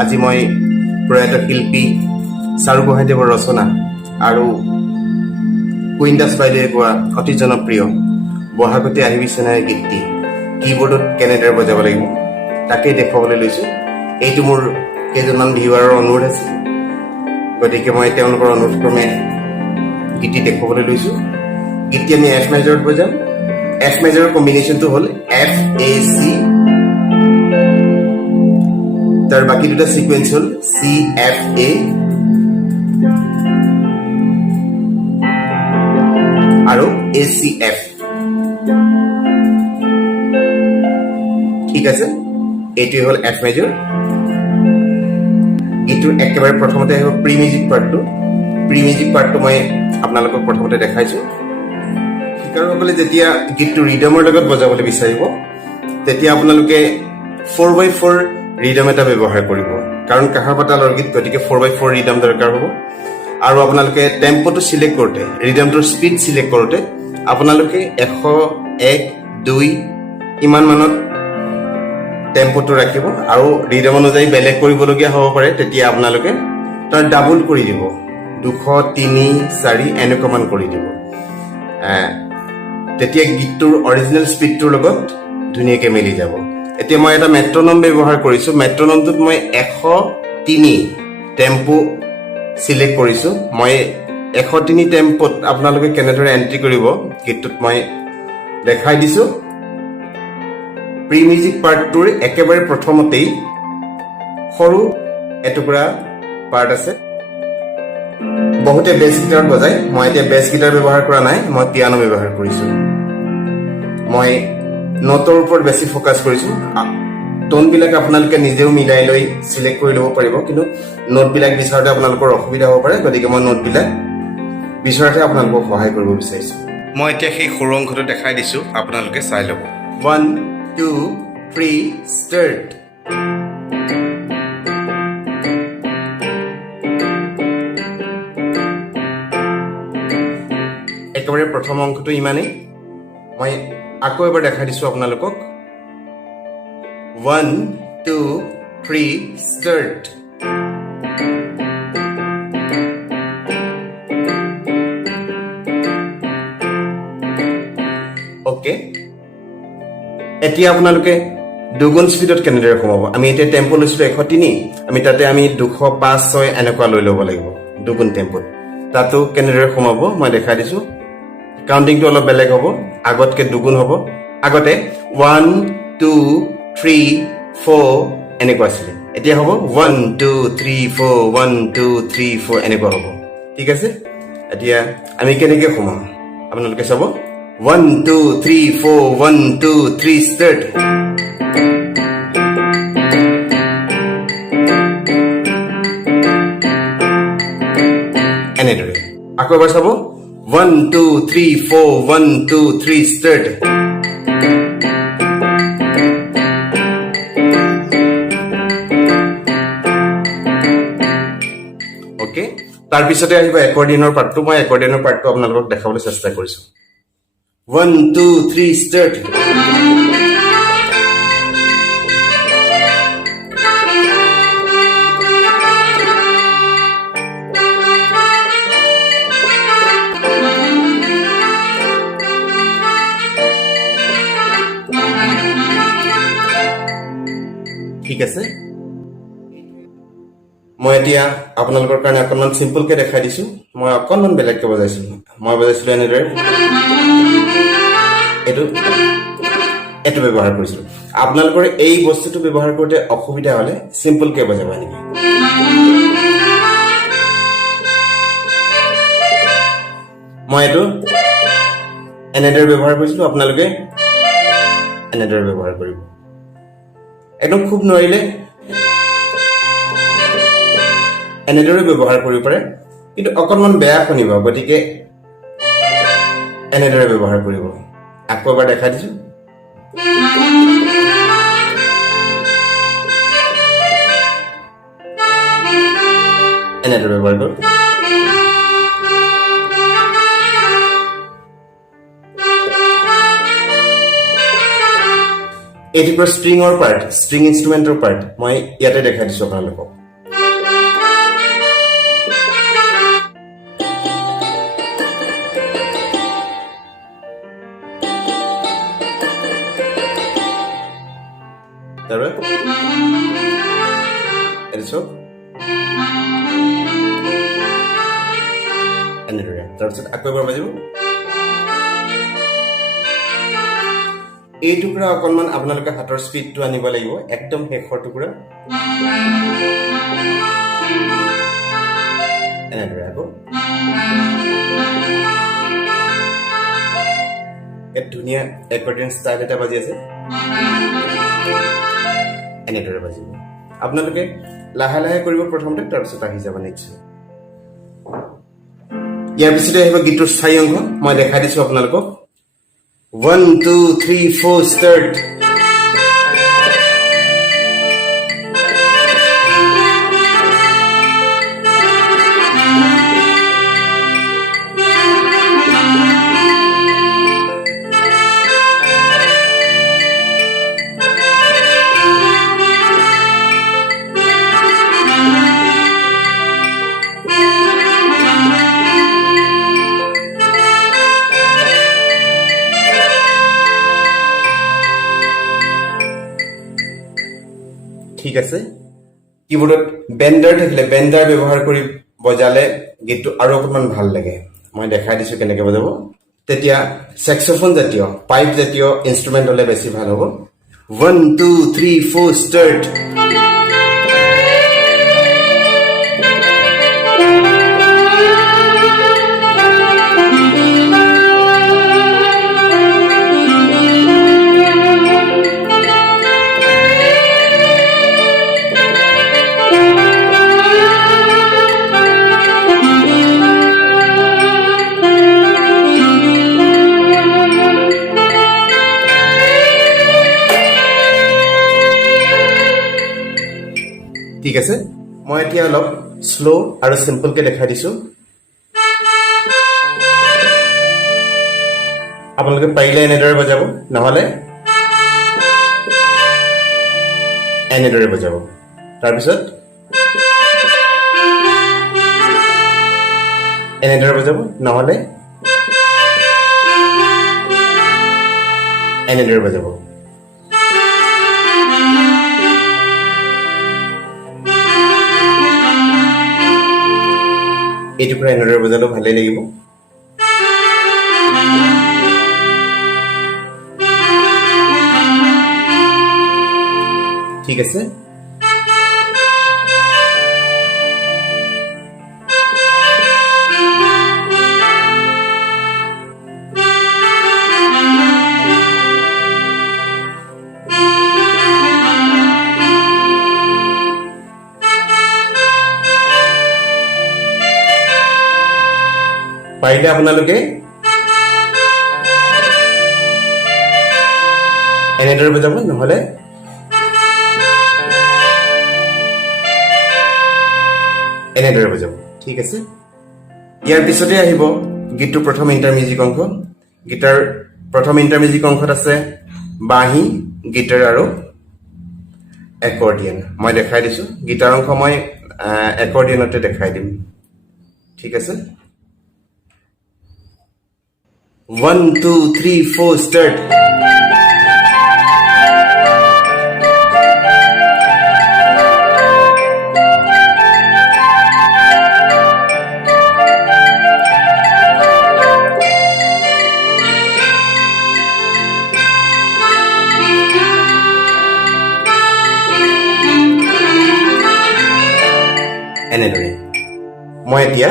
আজি মই প্ৰয়াত শিল্পী চাৰু গোহাঁইদেৱৰ ৰচনা আৰু কুইন দাস বাইদেৱে গোৱা অতি জনপ্ৰিয় বহাগতে আহিবি চেনাই গীতটি কীবোৰ্ডত কেনেদৰে বজাব লাগিব তাকেই দেখুৱাবলৈ লৈছোঁ। এইটো মোৰ কেইজনমান ভিউৱাৰৰ অনুৰোধ আছিল, গতিকে মই তেওঁলোকৰ অনুৰোধ ক্ৰমে গীতটি দেখুৱাবলৈ লৈছোঁ। গীতটি আমি এফ মেজৰত বজাম। এফ মেজৰৰ কম্বিনেশ্যনটো হ'ল FAC, তাৰ বাকী দুটা সিকুৱেন্স হ'ল CFA আৰু ACF। ঠিক আছে, এইটোৱে হ'ল এফ মেজৰ। গীতটোৰ একেবাৰে প্ৰথমতে আহিব প্ৰি মিউজিক পাৰ্টটো। প্ৰি মিউজিক পাৰ্টটো মই আপোনালোকক প্ৰথমতে দেখাইছোঁ। শিকাৰুসকলে যেতিয়া গীতটো ৰিডমৰ লগত বজাবলৈ বিচাৰিব তেতিয়া আপোনালোকে 4x4 ৰিডম এটা ব্যৱহাৰ কৰিব, কাৰণ কাঁহৰ পাতালৰ গীত, গতিকে 4x4 ৰিডম দৰকাৰ হ'ব। আৰু আপোনালোকে টেম্পোটো চিলেক্ট কৰোঁতে, ৰিডমটোৰ স্পীড চিলেক্ট কৰোঁতে আপোনালোকে 100, 1, 2 ইমান মানত টেম্পোটো ৰাখিব। আৰু ৰিডম অনুযায়ী বেলেগ কৰিবলগীয়া হ'ব পাৰে, তেতিয়া আপোনালোকে তাৰ ডাবল কৰি দিব, 200, 3, 4 এনেকুৱামান কৰি দিব। তেতিয়া গীতটোৰ অৰিজিনেল স্পীডটোৰ লগত ধুনীয়াকৈ মিলি যাব। এতিয়া মই এটা মেট্ৰনম ব্যৱহাৰ কৰিছোঁ। মেট্ৰনমটোত মই 103 টেম্পো চিলেক্ট কৰিছোঁ। মই 103 টেম্পোত আপোনালোকে কেনেদৰে এণ্ট্ৰি কৰিব গীতটোত মই দেখাই দিছোঁ। প্ৰি মিউজিক পাৰ্টটোৰ একেবাৰে প্ৰথমতেই সৰু এটুকুৰা পাৰ্ট আছে। বহুতে বেছ গিটাৰত বজায়, মই এতিয়া বেছ গিটাৰ ব্যৱহাৰ কৰা নাই, মই পিয়ানো ব্যৱহাৰ কৰিছোঁ। মই নোটৰ ওপৰত বেছি ফ'কাছ কৰিছোঁ। টোনবিলাক আপোনালোকে নিজেও মিলাই লৈ চিলেক্ট কৰি ল'ব পাৰিব, কিন্তু নোটবিলাক বিচাৰোঁতে আপোনালোকৰ অসুবিধা হ'ব পাৰে, গতিকে মই নোটবিলাক বিচৰাতে আপোনালোকক সহায় কৰিব বিচাৰিছোঁ। মই এতিয়া সেই সৰু অংশটো দেখাই দিছোঁ, আপোনালোকে চাই ল'ব। 1, 2, 3 ষ্টাৰ্ট। একেবাৰে প্ৰথম অংশটো ইমানেই। মই আকৌ এবাৰ দেখাই দিছোঁ আপোনালোকক। 1, 2, 3 ষ্টাৰ্ট। অ'কে, এতিয়া আপোনালোকে দুগুণ স্পীডত কেনেদৰে সোমাব। আমি এতিয়া টেম্পো লৈছিলোঁ 103, আমি তাতে 205, 6 এনেকুৱা লৈ ল'ব লাগিব দুগুণ টেম্পোত। তাতো কেনেদৰে সোমাব মই দেখাই দিছোঁ। কাউণ্টিংটো অলপ বেলেগ হ'ব, আগতকৈ দুগুণ হ'ব। আগতে 1, 2, 3, 4 এনেকুৱা আছিলে, এতিয়া হ'ব 1, 2, 3, 4, 1, 2, 3, 4 এনেকুৱা হ'ব। ঠিক আছে, এতিয়া আমি কেনেকৈ সোমাম আপোনালোকে চাব। 1, 2, 3, 4, 1, 2, 3 ষ্টাৰ্ট। এনেদৰে আকৌ এবাৰ চাব। 1, 2, 3, 4, 1, 2, 3 ষ্টাৰ্ট। অ'কে, তাৰপিছতে আহিব একৰ্ডিয়নৰ পাৰ্টটো। মই একৰ্ডিয়নৰ পাৰ্টটো আপোনালোকক দেখাবলৈ চেষ্টা কৰিছোঁ। 1, 2, 3 ষ্টাৰ্ট। ঠিক আছে, মই এতিয়া আপোনালোকৰ কাৰণে অকণমান চিম্পলকৈ দেখাই দিছোঁ। মই অকণমান বেলেগকৈ বজাইছিলোঁ। মই বজাইছিলোঁ এনেদৰে, এইটো ব্যৱহাৰ কৰিছিলোঁ। আপোনালোকৰ এই বস্তুটো ব্যৱহাৰ কৰোঁতে অসুবিধা হ'লে চিম্পলকৈ বজাবা নেকি। মই এইটো এনেদৰে ব্যৱহাৰ কৰিছিলোঁ, আপোনালোকে এনেদৰে ব্যৱহাৰ কৰিব। একদম খুব নোৱাৰিলে এনেদৰে ব্যৱহাৰ কৰিব পাৰে, কিন্তু অকণমান বেয়া শুনিব, গতিকে এনেদৰে ব্যৱহাৰ কৰিব। আকৌ এবাৰ দেখাই দিছোঁ। এনেদৰে ব্যৱহাৰ কৰোঁ। এইটো পুৰা ষ্ট্ৰিঙৰ পাৰ্ট, ষ্ট্ৰিং ইনষ্ট্ৰুমেণ্টৰ পাৰ্ট মই ইয়াতে দেখাই দিছোঁ আপোনালোকক। এনেদৰে তাৰপিছত আকৌ এবাৰ বাজিব। এই টুকুৰা অকণমান আপোনালোকে হাতৰ স্পীডটো আনিব লাগিব, একদম শেষৰ টুকুৰা। এনেদৰে আকৌ এক ধুনীয়া একৰ্ডিয়ন ষ্টাইল এটা বাজি আছে। এনেদৰে বাজিব। আপোনালোকে লাহে লাহে কৰিব প্ৰথমতে, তাৰপিছত আহি যাব নিশ্চয়। ইয়াৰ পিছতে আহিব গীতটোৰ স্থায়ী অংশ। মই দেখাই দিছোঁ আপোনালোকক। 1 2 3 4 ষ্টাৰ্ট। ঠিক আছে। কিবোৰ্ডত বেণ্ডাৰ থাকিলে বেণ্ডাৰ ব্যৱহাৰ কৰি বজালে গীতটো আৰু অকণমান ভাল লাগে। মই দেখাই দিছোঁ কেনেকৈ বজাব। তেতিয়া চেক্সোফোন জাতীয়, পাইপ জাতীয় ইনষ্ট্ৰুমেণ্ট হ'লে বেছি ভাল হ'ব। 1 2 3 4 ষ্টাৰ্ট। ঠিক আছে। মই এতিয়া অলপ শ্ল' আৰু চিম্পলকে দেখাই দিছোঁ। আপোনালোকে পাৰিলে এনেদৰে বজাব, নহ'লে এনেদৰে বজাব। তাৰপিছত এনেদৰে বজাব, নহ'লে এনেদৰে বজাব। এইটো পৰা এনেদৰে বজালেও ভালেই লাগিব। ঠিক আছে। পাৰিলে আপোনালোকে এনেদৰে বজাব, নহ'লে এনেদৰে বজাব। ঠিক আছে। ইয়াৰ পিছতে আহিব গীতটোৰ প্ৰথম ইণ্টাৰমিউজিক অংশ। গীটাৰ প্ৰথম ইণ্টাৰমিউজিক অংশত আছে বাঁহী, গীটাৰ আৰু একৰ্ডিয়ন। মই দেখাই দিছোঁ। গীটাৰ অংশ মই একৰ্ডিয়নতে দেখাই দিম। ঠিক আছে। 1 2 3 4 ষ্টাৰ্ট। এনেদৰে মই এতিয়া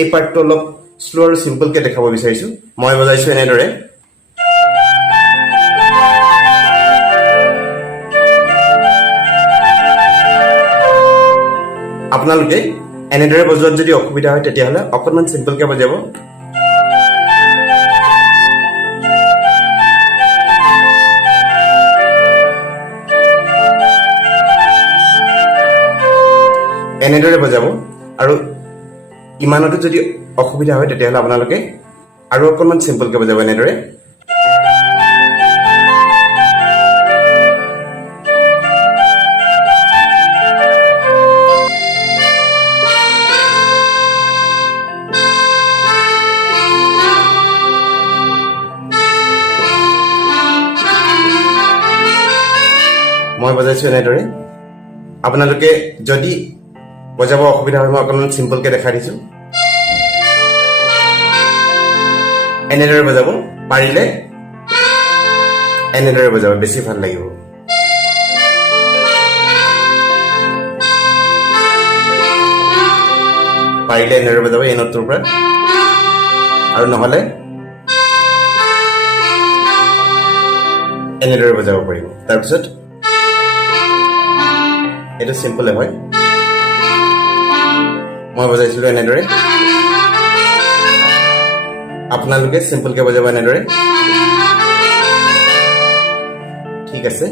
এই পাৰ্টটো অলপ শ্ল' আৰু চিম্পলকে দেখাব বিচাৰিছোঁ। মই বজাইছোঁ এনেদৰে। আপোনালোকে এনেদৰে বজোৱাত যদি অসুবিধা হয় তেতিয়াহ'লে অকণমান চিম্পলকে বজাব। এনেদৰে বজাব। আৰু ইমানতো যদি অসুবিধা হয় তেতিয়াহ'লে আপোনালোকে আৰু অকণমান চিম্পলকে বজাব এনেদৰে। মই বজাইছো এনেদৰে আপোনালোকে যদি বজাব অসুবিধা হয় মই অকণমান চিম্পলকে দেখাই দিছো এনেদৰে বজাব পাৰিলে এনেদৰে বজাব বেছি ভাল লাগিব পাৰিলে এনেদৰে বজাব এই নোটটোৰ পৰা আৰু নহলে এনেদৰে বজাব পাৰিব তাৰপিছত এটা সিম্পলে হয় মই বজাইছিলো এনেদৰে আপোনালোকে সিম্পলকে বজাব এনেদৰে ঠিক আছে